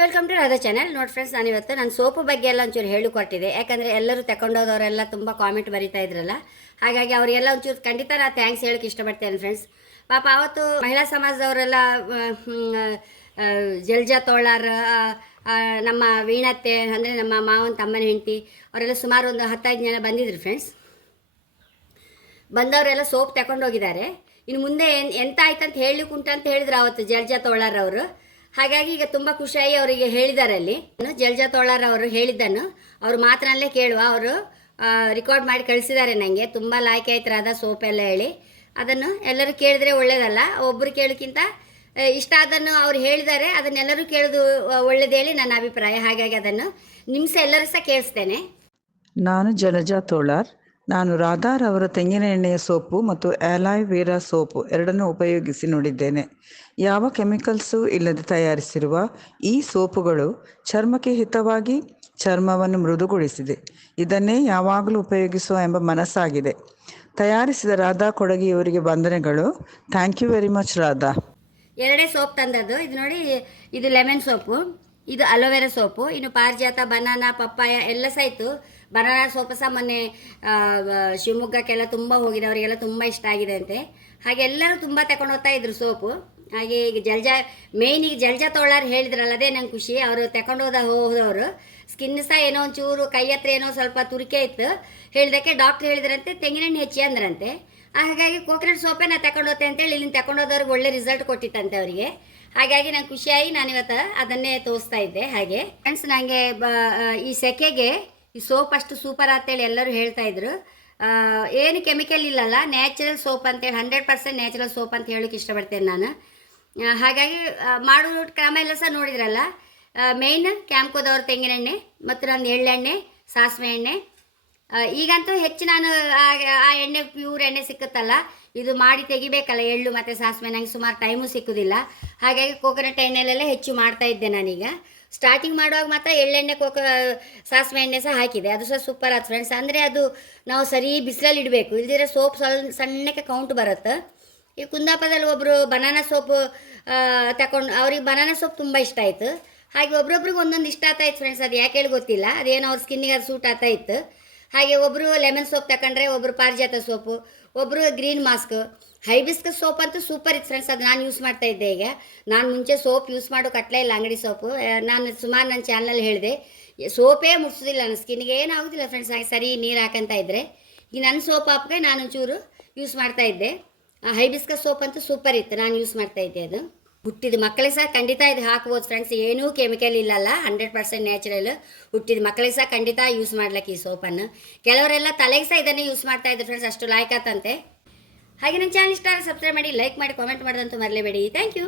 Welcome to Radha channel. ನೋಡಿ friends, ನಾನಿವತ್ತು ನಾನು ಸೋಪು ಬಗ್ಗೆ ಎಲ್ಲ ಒಂಚೂರು ಹೇಳಿಕೊಟ್ಟಿದ್ದೆ. ಯಾಕಂದರೆ ಎಲ್ಲರೂ ತಗೊಂಡೋದವರೆಲ್ಲ ತುಂಬ ಕಾಮೆಂಟ್ ಬರೀತಾ ಇದ್ರಲ್ಲ, ಹಾಗಾಗಿ ಅವರಿಗೆಲ್ಲ ಒಂಚೂರು ಖಂಡಿತ ನಾನು ಥ್ಯಾಂಕ್ಸ್ ಹೇಳೋಕ್ಕೆ ಇಷ್ಟಪಡ್ತೇನೆ ಫ್ರೆಂಡ್ಸ್. ಪಾಪ ಆವತ್ತು ಮಹಿಳಾ ಸಮಾಜದವರೆಲ್ಲ ಜಲ್ಜಾ ತೋಳಾರ್, ನಮ್ಮ ವೀಣತ್ತೆ ಅಂದರೆ ನಮ್ಮ ಮಾವನ ತಮ್ಮನ ಹೆಂಡತಿ ಅವರೆಲ್ಲ ಸುಮಾರು ಒಂದು 10-15 ಜನ ಬಂದಿದ್ರು ಫ್ರೆಂಡ್ಸ್. ಬಂದವರೆಲ್ಲ ಸೋಪ್ ತಗೊಂಡೋಗಿದ್ದಾರೆ. ಇನ್ನು ಮುಂದೆ ಎಂತ ಆಯ್ತಂತ ಹೇಳಲಿಕ್ಕೆ ಉಂಟಂತ ಹೇಳಿದ್ರು ಆವತ್ತು ಜಲ್ಜಾ ತೋಳಾರ್ ಅವರು. ಹಾಗಾಗಿ ಈಗ ತುಂಬ ಖುಷಿಯಾಗಿ ಅವರಿಗೆ ಹೇಳಿದ್ದಾರೆ. ಅಲ್ಲಿ ಜಲ್ಜಾ ತೋಳಾರ್ ಅವರು ಹೇಳಿದ್ದನ್ನು ಅವ್ರ ಮಾತನಲ್ಲೇ ಕೇಳುವ ಅವರು ರೆಕಾರ್ಡ್ ಮಾಡಿ ಕಳಿಸಿದ್ದಾರೆ ನನಗೆ. ತುಂಬ ಲಾಯ್ಕೆ ಆಯ್ತು ರಾಧಾ ಸೋಪ್ ಎಲ್ಲ ಹೇಳಿ. ಅದನ್ನು ಎಲ್ಲರೂ ಕೇಳಿದ್ರೆ ಒಳ್ಳೇದಲ್ಲ, ಒಬ್ಬರು ಕೇಳೋಕ್ಕಿಂತ ಇಷ್ಟ ಅದನ್ನು ಅವ್ರು ಹೇಳಿದ್ದಾರೆ, ಅದನ್ನೆಲ್ಲರೂ ಕೇಳೋದು ಒಳ್ಳೇದು ಹೇಳಿ ನನ್ನ ಅಭಿಪ್ರಾಯ. ಹಾಗಾಗಿ ಅದನ್ನು ನಿಮ್ಮ ಎಲ್ಲರೂ ಸಹ ಕೇಳಿಸ್ತೇನೆ. ನಾನು ಜಲಜಾ ತೋಳಾರ್. ನಾನು ರಾಧಾರ್ ಅವರ ತೆಂಗಿನ ಎಣ್ಣೆಯ ಸೋಪು ಮತ್ತು ಆಲಾಯ್ ವೇರಾ ಸೋಪು ಎರಡನ್ನೂ ಉಪಯೋಗಿಸಿ ನೋಡಿದ್ದೇನೆ. ಯಾವ ಕೆಮಿಕಲ್ಸು ಇಲ್ಲದೆ ತಯಾರಿಸಿರುವ ಈ ಸೋಪುಗಳು ಚರ್ಮಕ್ಕೆ ಹಿತವಾಗಿ ಚರ್ಮವನ್ನು ಮೃದುಗೊಳಿಸಿದೆ. ಇದನ್ನೇ ಯಾವಾಗಲೂ ಉಪಯೋಗಿಸುವ ಎಂಬ ಮನಸ್ಸಾಗಿದೆ. ತಯಾರಿಸಿದ ರಾಧಾ ಕೊಡಗಿಯವರಿಗೆ ವಂದನೆಗಳು. Thank you very much Radha. ಎರಡೇ ಸೋಪ್ ತಂದದ್ದು. ಇದು ನೋಡಿ, ಇದು ಲೆಮನ್ ಸೋಪು, ಇದು ಅಲೋವೆರಾ ಸೋಪು, ಇನ್ನು ಪಾರಿಜಾತ, ಬನಾನಾ, ಪಪ್ಪಾಯ ಎಲ್ಲ ಸಹ ಇತ್ತು. ಬನಾನಾ ಸೋಪು ಸಹ ಮೊನ್ನೆ ಶಿವಮೊಗ್ಗಕ್ಕೆಲ್ಲ ತುಂಬ ಹೋಗಿದೆ, ಅವರಿಗೆಲ್ಲ ತುಂಬ ಇಷ್ಟ ಆಗಿದೆ ಅಂತೆ. ಹಾಗೆ ಎಲ್ಲರೂ ತುಂಬ ತಗೊಂಡು ಹೋಗ್ತಾ ಇದ್ರು ಸೋಪು. ಹಾಗೆ ಈಗ ಈಗ ಜಲ್ಜಾ ತೋಳಾರ್ ಹೇಳಿದ್ರಲ್ಲ, ಅದೇ ನಂಗೆ ಖುಷಿ. ಅವರು ತಗೊಂಡು ಹೋದವರು ಸ್ಕಿನ್ ಸಹ ಏನೋ ಒಂಚೂರು ಕೈ ಹತ್ರ ಏನೋ ಸ್ವಲ್ಪ ತುರಿಕೆ ಇತ್ತು. ಹೇಳಿದಕ್ಕೆ ಡಾಕ್ಟ್ರ್ ಹೇಳಿದ್ರಂತೆ ತೆಂಗಿನೆಣ್ಣೆ ಹೆಚ್ಚಿ ಅಂದ್ರಂತೆ. ಹಾಗಾಗಿ ಕೋಕೋನಟ್ ಸೋಪೇ ನಾನು ತಗೊಂಡು ಹೋಗ್ತೆ ಅಂತೇಳಿ ಇಲ್ಲಿಂದ ತಗೊಂಡು ಹೋದವ್ರಿಗೆ ಒಳ್ಳೆ ರಿಸಲ್ಟ್ ಕೊಟ್ಟಿತ್ತಂತೆ ಅವರಿಗೆ. ಹಾಗಾಗಿ ನಂಗೆ ಖುಷಿಯಾಗಿ ನಾನಿವತ್ತು ಅದನ್ನೇ ತೋರಿಸ್ತಾ ಇದ್ದೆ. ಹಾಗೆ ಫ್ರೆಂಡ್ಸ್, ನನಗೆ ಈ ಸೆಕೆಗೆ ಈ ಸೋಪ್ ಅಷ್ಟು ಸೂಪರ್ ಅಂತೇಳಿ ಎಲ್ಲರೂ ಹೇಳ್ತಾ ಇದ್ರು. ಏನು ಕೆಮಿಕಲ್ ಇಲ್ಲಲ್ಲ, ನ್ಯಾಚುರಲ್ ಸೋಪ್ ಅಂತೇಳಿ 100% ನ್ಯಾಚುರಲ್ ಸೋಪ್ ಅಂತ ಹೇಳೋಕ್ಕೆ ಇಷ್ಟಪಡ್ತೇನೆ ನಾನು. ಹಾಗಾಗಿ ಮಾಡೋ ಕ್ರಮ ಎಲ್ಲ ಸಹ ನೋಡಿದ್ರಲ್ಲ. ಮೇಯ್ನ್ ಕ್ಯಾಂಪ್ಕೋದವ್ರ ತೆಂಗಿನೆಣ್ಣೆ ಮತ್ತು ನಂದು ಎಳ್ಳೆಣ್ಣೆ, ಸಾಸಿವೆ ಎಣ್ಣೆ. ಈಗಂತೂ ಹೆಚ್ಚು ನಾನು ಆ ಎಣ್ಣೆ ಪ್ಯೂರ್ ಎಣ್ಣೆ ಸಿಕ್ಕುತ್ತಲ್ಲ, ಇದು ಮಾಡಿ ತೆಗಿಬೇಕಲ್ಲ ಎಳ್ಳು ಮತ್ತು ಸಾಸಿವೆ, ನನಗೆ ಸುಮಾರು ಟೈಮು ಸಿಕ್ಕುದಿಲ್ಲ. ಹಾಗಾಗಿ ಕೋಕೋನಟ್ ಎಣ್ಣೆಲೆಲ್ಲ ಹೆಚ್ಚು ಮಾಡ್ತಾ ಇದ್ದೆ ನಾನೀಗ. ಸ್ಟಾರ್ಟಿಂಗ್ ಮಾಡುವಾಗ ಮಾತ್ರ ಎಳ್ಳೆಣ್ಣೆ ಸಾಸಿವೆ ಎಣ್ಣೆ ಸಹ ಹಾಕಿದೆ, ಅದು ಸಹ ಸೂಪರ್ ಆಯ್ತು ಫ್ರೆಂಡ್ಸ್. ಅಂದರೆ ಅದು ನಾವು ಸರಿ ಬಿಸಿಲಲ್ಲಿ ಇಡಬೇಕು, ಇಲ್ದಿದ್ರೆ ಸೋಪ್ ಸಣ್ಣಕ್ಕೆ ಕೌಂಟ್ ಬರುತ್ತೆ. ಈ ಕುಂದಾಪುರದಲ್ಲಿ ಒಬ್ಬರು ಬನಾನಾ ಸೋಪು ತಗೊಂಡು, ಅವ್ರಿಗೆ ಬನಾನಾ ಸೋಪ್ ತುಂಬ ಇಷ್ಟ ಆಯಿತು. ಹಾಗೆ ಒಬ್ರೊಬ್ರಿಗೆ ಒಂದೊಂದು ಇಷ್ಟ ಆಗ್ತಾಯಿತ್ತು ಫ್ರೆಂಡ್ಸ್, ಅದು ಯಾಕೆ ಹೇಳಿ ಗೊತ್ತಿಲ್ಲ, ಅದೇನೋ ಅವ್ರ ಸ್ಕಿನ್ನಿಗೆ ಅದು ಸೂಟ್ ಆಗ್ತಾ ಇತ್ತು. ಹಾಗೆ ಒಬ್ಬರು ಲೆಮನ್ ಸೋಪ್ ತಗೊಂಡ್ರೆ, ಒಬ್ಬರು ಪಾರಿಜಾತ ಸೋಪು, ಒಬ್ಬರು ಗ್ರೀನ್ ಮಾಸ್ಕ್. ಹೈಬಿಸ್ಕಸ್ ಸೋಪ್ ಅಂತೂ ಸೂಪರ್ ಇತ್ತು ಫ್ರೆಂಡ್ಸ್, ಅದು ನಾನು ಯೂಸ್ ಮಾಡ್ತಾ ಇದ್ದೆ. ಈಗ ನಾನು ಮುಂಚೆ ಸೋಪ್ ಯೂಸ್ ಮಾಡೋ ಕಟ್ಲೇ ಇಲ್ಲ, ಅಂಗಡಿ ಸೋಪು. ನಾನು ಸುಮಾರು ನನ್ನ ಚಾನಲ್ ಹೇಳಿದೆ, ಸೋಪೇ ಮುಟ್ಸೋದಿಲ್ಲ, ನನ್ನ ಸ್ಕಿನ್ನಿಗೆ ಏನಾಗೋದಿಲ್ಲ ಫ್ರೆಂಡ್ಸ್. ಹಾಗೆ ಸರಿ ನೀರು ಹಾಕಂತ ಇದ್ದರೆ ಈ ನನ್ನ ಸೋಪ್ ಹಾಪ್ಗೆ ನಾನು ಒಂಚೂರು ಯೂಸ್ ಮಾಡ್ತಾ ಇದ್ದೆ. ಹೈಬಿಸ್ಕಸ್ ಸೋಪ್ ಅಂತೂ ಸೂಪರ್ ಇತ್ತು, ನಾನು ಯೂಸ್ ಮಾಡ್ತಾ ಇದ್ದೆ. ಅದು ಹುಟ್ಟಿದ ಮಕ್ಕಳಿಗೆ ಸಹ ಖಂಡಿತ ಇದು ಹಾಕ್ಬೋದು ಫ್ರೆಂಡ್ಸ್, ಏನೂ ಕೆಮಿಕಲ್ ಇಲ್ಲಲ್ಲ, 100% ನ್ಯಾಚುರಲ್. ಹುಟ್ಟಿದ ಮಕ್ಕಳಿಗೆ ಸಹ ಖಂಡಿತ ಯೂಸ್ ಮಾಡ್ಲಿಕ್ಕೆ ಈ ಸೋಪನ್ನು. ಕೆಲವರೆಲ್ಲ ತಲೆಗೆ ಸಹ ಇದನ್ನೇ ಯೂಸ್ ಮಾಡ್ತಾ ಇದ್ರು ಫ್ರೆಂಡ್ಸ್, ಅಷ್ಟು ಲಾಯ್ಕಾತಂತೆ. ಹಾಗೆ ನನ್ನ ಚಾನಲ್ ಇಷ್ಟ ಸಬ್ಸ್ಕ್ರೈಬ್ ಮಾಡಿ, ಲೈಕ್ ಮಾಡಿ, ಕಾಮೆಂಟ್ ಮಾಡೋದಂತೂ ಮರಲೇಬೇಡಿ. Thank you.